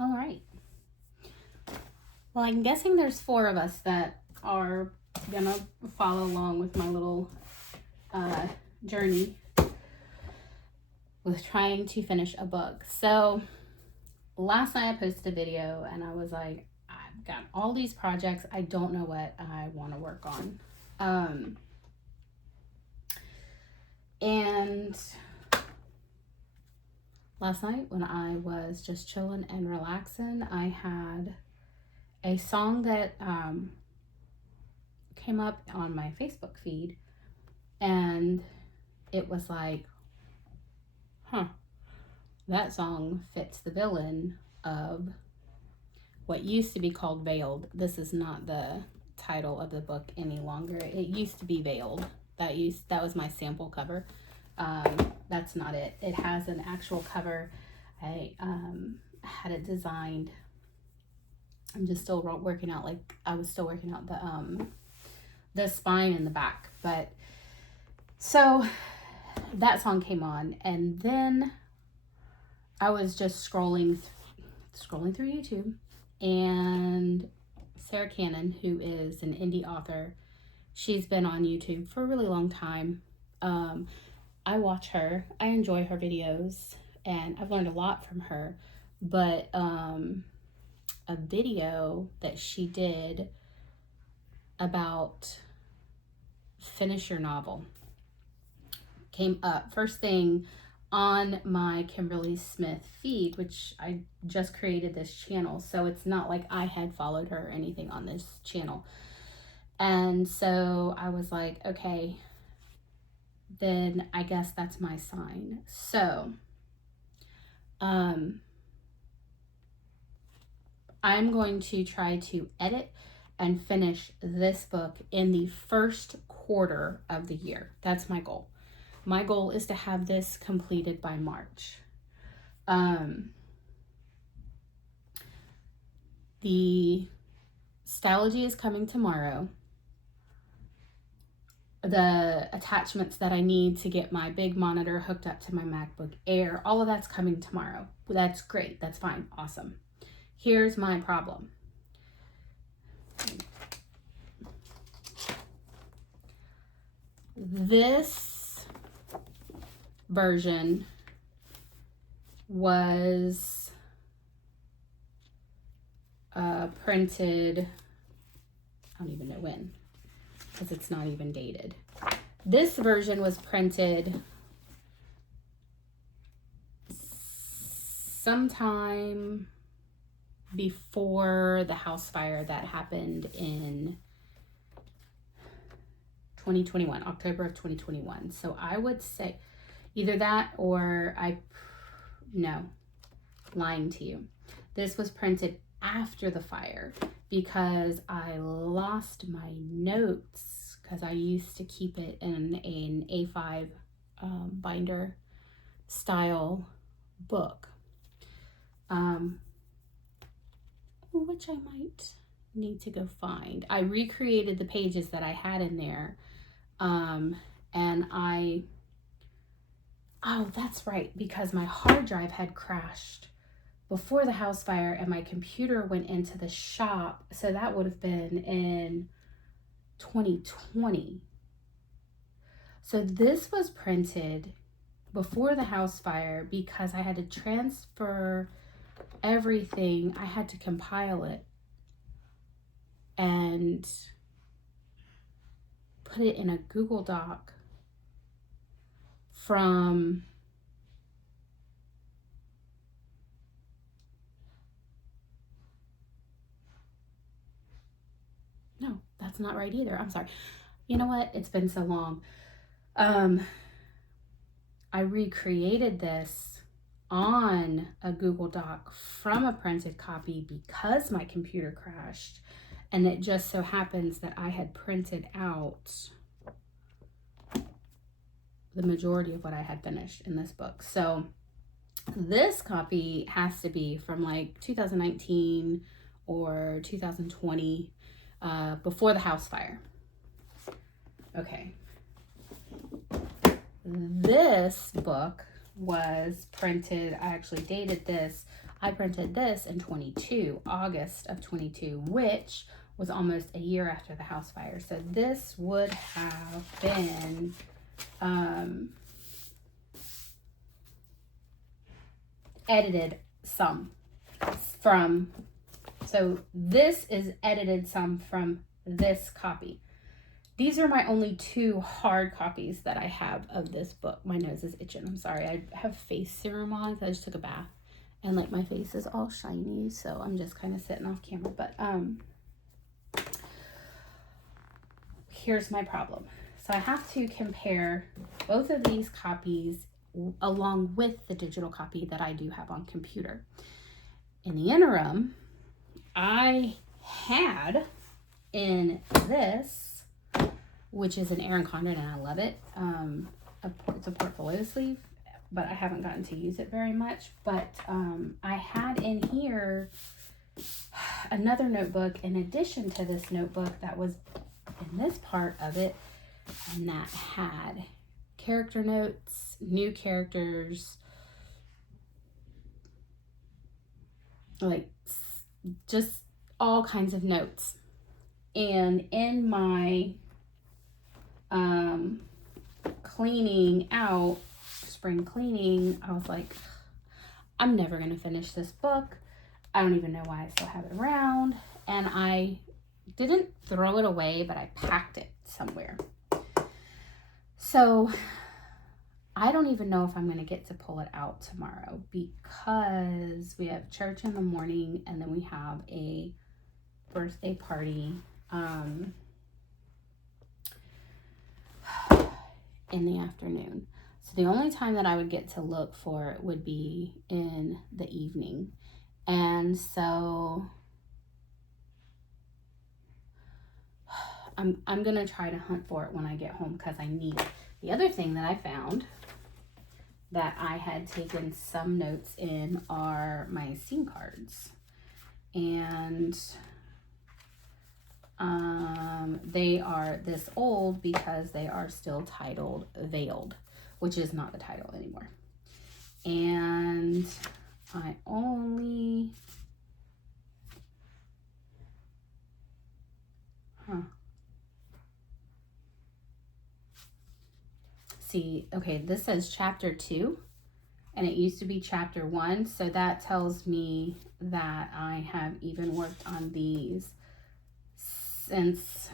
All right. Well, I'm guessing there's 4 of us that are gonna follow along with my little journey with trying to finish a book. So last night I posted a video and I was like, I've got all these projects. I don't know what I want to work on. And last night when I was just chilling and relaxing, I had a song that came up on my Facebook feed, and it was like, that song fits the villain of what used to be called Veiled. This is not the title of the book any longer. It used to be Veiled. That was my sample cover. That's not it. It has an actual cover. I had it designed. I'm just still working out, I was still working out the spine in the back. But so that song came on, and then I was just scrolling through YouTube, and Sarah Cannon, who is an indie author, she's been on YouTube for a really long time. I watch her. I enjoy her videos, and I've learned a lot from her. But a video that she did about finish your novel came up first thing on my Kimberly Smith feed, which I just created this channel, so it's not like I had followed her or anything on this channel. And so I was like, okay, then I guess that's my sign. So I'm going to try to edit and finish this book in the first quarter of the year. That's my goal. My goal is to have this completed by March. The Stalogy is coming tomorrow. The attachments that I need to get my big monitor hooked up to my MacBook Air, all of that's coming tomorrow. That's great. That's fine. Awesome. Here's my problem. This version was printed, I don't even know when, because it's not even dated. This version was printed sometime before the house fire that happened in 2021, October of 2021. So I would say either that or lying to you. This was printed after the fire because I lost my notes because I used to keep it in an A5 binder style book, which I might need to go find. I recreated the pages that I had in there, and that's right, because my hard drive had crashed before the house fire and my computer went into the shop, so that would have been in 2020. So this was printed before the house fire because I had to transfer everything. I had to compile it and put it in a Google Doc from no, that's not right either. I'm sorry. You know what? It's been so long. I recreated this on a Google Doc from a printed copy because my computer crashed, and it just so happens that I had printed out the majority of what I had finished in this book. So this copy has to be from like 2019 or 2020, before the house fire. Okay. This book was printed, I actually dated this I printed this in 22, August of 22, which was almost a year after the house fire. So this would have been edited some from, so this is edited some from this copy. These are my only 2 hard copies that I have of this book. My nose is itching. I'm sorry. I have face serum on because I just took a bath. And like my face is all shiny. So I'm just kind of sitting off camera. But here's my problem. So I have to compare both of these copies along with the digital copy that I do have on computer. In the interim, I had in this, which is an Erin Condren, and I love it. It's a portfolio sleeve, but I haven't gotten to use it very much. But I had in here another notebook in addition to this notebook that was in this part of it, and that had character notes, new characters, like just all kinds of notes. And in my cleaning out, spring cleaning, I was like, I'm never going to finish this book. I don't even know why I still have it around. And I didn't throw it away, but I packed it somewhere. So I don't even know if I'm going to get to pull it out tomorrow because we have church in the morning and then we have a birthday party in the afternoon. So the only time that I would get to look for it would be in the evening. And so I'm going to try to hunt for it when I get home because I need it. The other thing that I found that I had taken some notes in are my scene cards. And they are this old because they are still titled Veiled, which is not the title anymore. And I only, see, okay, this says chapter 2 and it used to be chapter 1. So that tells me that I have even worked on these since,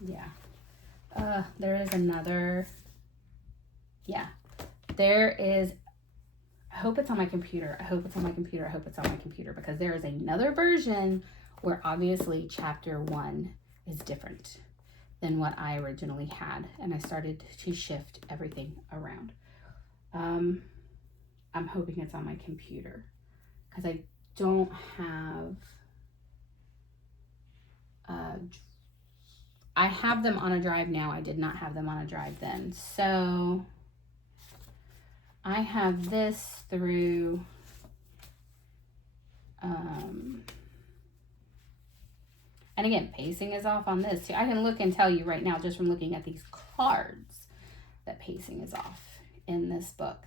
yeah. There is another, yeah, there is, I hope it's on my computer. I hope it's on my computer. I hope it's on my computer because there is another version where obviously chapter 1 is different than what I originally had. And I started to shift everything around. I'm hoping it's on my computer because I don't have, I have them on a drive now. I did not have them on a drive then. So I have this through, and again, pacing is off on this too. I can look and tell you right now, just from looking at these cards, that pacing is off in this book.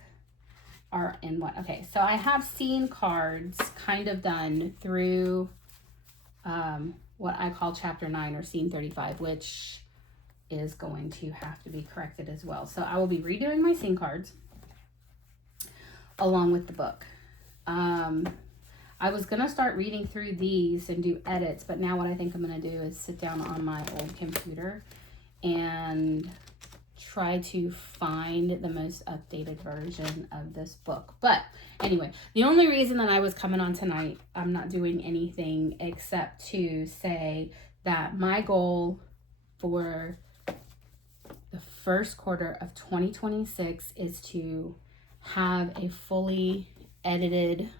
Or in what? Okay, so I have scene cards kind of done through what I call chapter 9 or scene 35, which is going to have to be corrected as well. So I will be redoing my scene cards along with the book. I was going to start reading through these and do edits, but now what I think I'm going to do is sit down on my old computer and try to find the most updated version of this book. But anyway, the only reason that I was coming on tonight, I'm not doing anything except to say that my goal for the first quarter of 2026 is to have a fully edited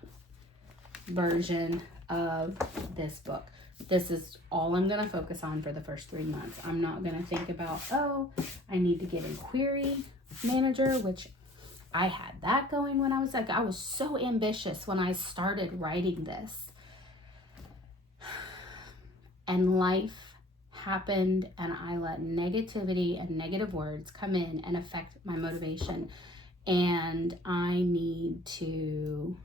version of this book. This is all I'm going to focus on for the first 3 months. I'm not going to think about, oh, I need to get a query manager, which I had that going when I was so ambitious when I started writing this. And life happened and I let negativity and negative words come in and affect my motivation. and I need to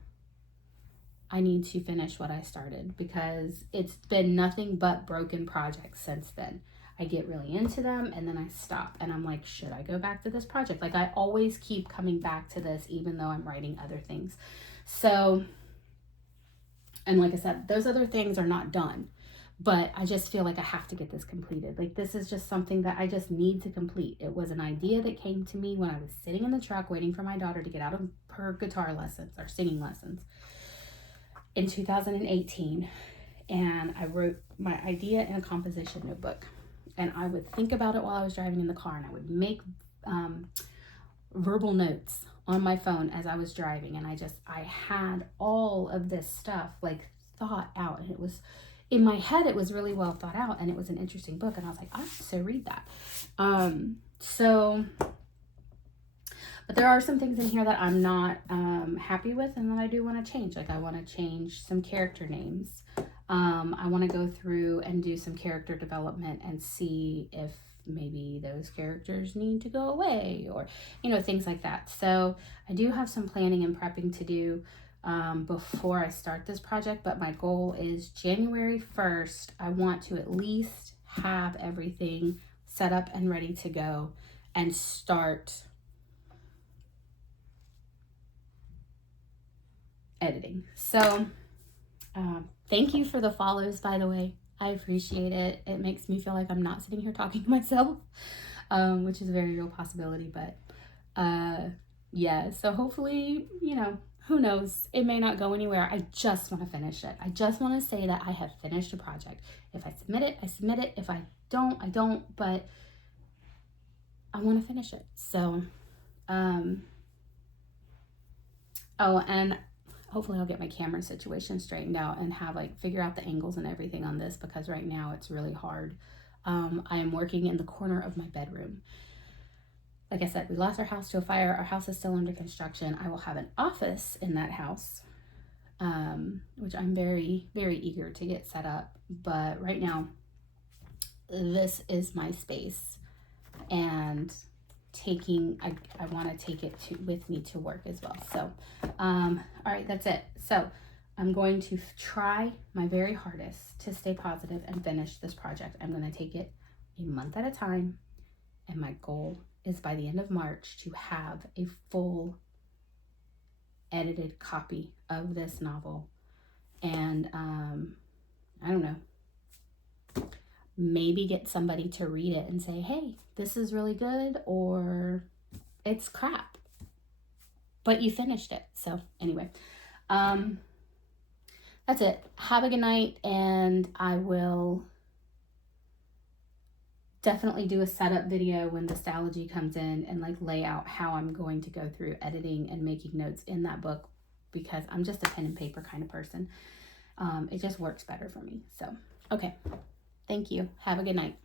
finish what I started, because it's been nothing but broken projects since then. I get really into them and then I stop and I'm like, should I go back to this project? Like, I always keep coming back to this even though I'm writing other things. So, and like I said, those other things are not done, but I just feel like I have to get this completed. Like, this is just something that I just need to complete. It was an idea that came to me when I was sitting in the truck waiting for my daughter to get out of her guitar lessons or singing lessons in 2018. And I wrote my idea in a composition notebook, and I would think about it while I was driving in the car, and I would make verbal notes on my phone as I was driving. And I had all of this stuff like thought out, and it was in my head, it was really well thought out, and it was an interesting book, and I was like, I have to read that. But there are some things in here that I'm not happy with, and that I do want to change. Like, I want to change some character names. I want to go through and do some character development and see if maybe those characters need to go away, or, you know, things like that. So I do have some planning and prepping to do before I start this project, but my goal is January 1st. I want to at least have everything set up and ready to go and start editing. So thank you for the follows, by the way. I appreciate it. It makes me feel like I'm not sitting here talking to myself, which is a very real possibility. But yeah, so hopefully, you know, who knows? It may not go anywhere. I just want to finish it. I just want to say that I have finished a project. If I submit it, I submit it. If I don't, I don't. But I want to finish it. So, oh, and hopefully I'll get my camera situation straightened out and figure out the angles and everything on this, because right now it's really hard. I am working in the corner of my bedroom. Like I said, we lost our house to a fire. Our house is still under construction. I will have an office in that house, which I'm very, very eager to get set up. But right now, this is my space, and I want to take it with me to work as well. So, all right, that's it. So I'm going to try my very hardest to stay positive and finish this project. I'm going to take it a month at a time, and my goal is by the end of March to have a full edited copy of this novel. And I don't know, maybe get somebody to read it and say, hey, this is really good, or it's crap, but you finished it. So anyway, that's it. Have a good night, and I will definitely do a setup video when Nostalgia comes in and lay out how I'm going to go through editing and making notes in that book, because I'm just a pen and paper kind of person. It just works better for me. So, okay. Thank you. Have a good night.